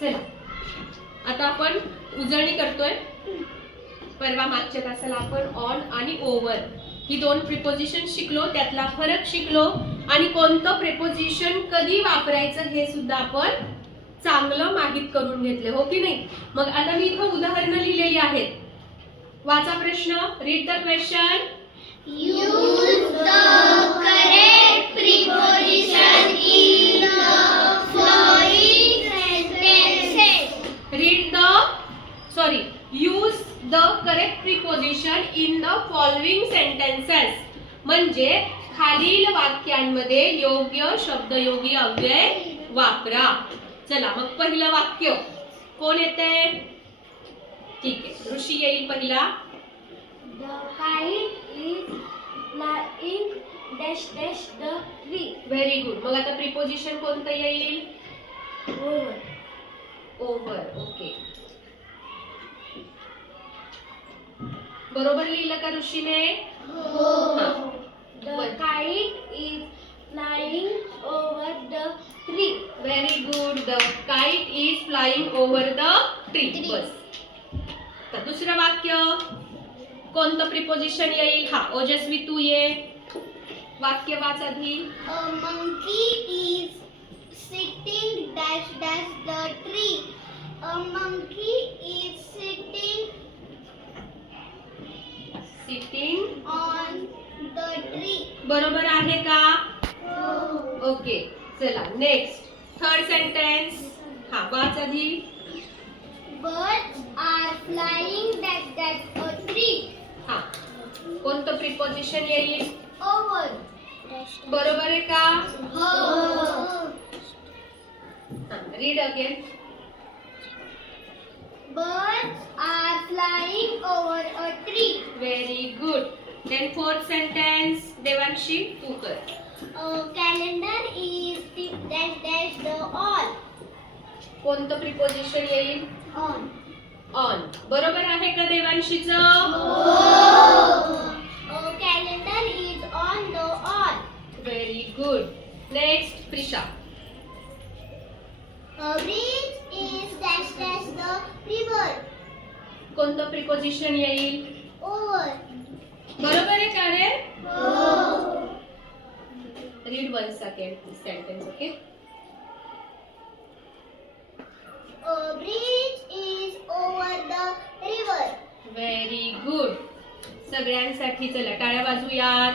चला आता आपण उजळणी करतोय. परवा मागच्या तासाला आपण ऑन आणि ओव्हर ही दोन प्रिपोजिशन शिकलो, त्यातला फरक शिकलो आणि कोणतं प्रिपोजिशन कधी वापरायचं हे सुद्धा आपण चांगलं माहित करून घेतले, हो की नाही. मग आता मी इथं उदाहरणं लिहिलेली आहेत. वाचा प्रश्न. Read the question. Use the correct preposition in the following sentences. Use the correct preposition in the following sentences. म्हणजे खालील वाक्यांमध्ये योग्य शब्दयोगी अव्यय वापरा. चला मग पहिलं वाक्य कोण येते? ठीक आहे, ऋषी येईल पहिला. The kite is flying dash dash the tree. Very good. मग आता प्रिपोजिशन कोणतं येईल? Over. ओव्हर. ओके, बरोबर लिहिलं का ऋषीने? The kite is flying over the tree. Very good. The kite is flying over the tree. बस. तर दुसरं वाक्य कोणतं प्रिपोजिशन येईल? हा, ओजस्वी तू ये. वाक्य वाच आधी. A monkey is sitting dash dash the tree. A monkey is sitting on the tree. बरोबर आहे का? ओके, चला नेक्स्ट. Third sentence. हा, वाच आधी. Birds are flying dash dash a tree. हा, कोणतं प्रिपोजिशन येईल? Over. बरोबर आहे का? Oh. Read again. Birds are flying over a tree. Very good. Then fourth sentence Devanshi तू कर. A calendar is dash dash the on. कोणतं प्रिपोजिशन येईल? On. ऑन. बरोबर आहे का देवांशीचं? A calendar is on the on. Very good. Next Prisha. A bridge is dash dash the river. कोणतं preposition येईल? Over. बरोबर आहे का रे? Oh. Read one second sentence. Okay. A bridge is over the river. Very good. सगळ्यांसाठी चला टाळ्या वाजवूयात.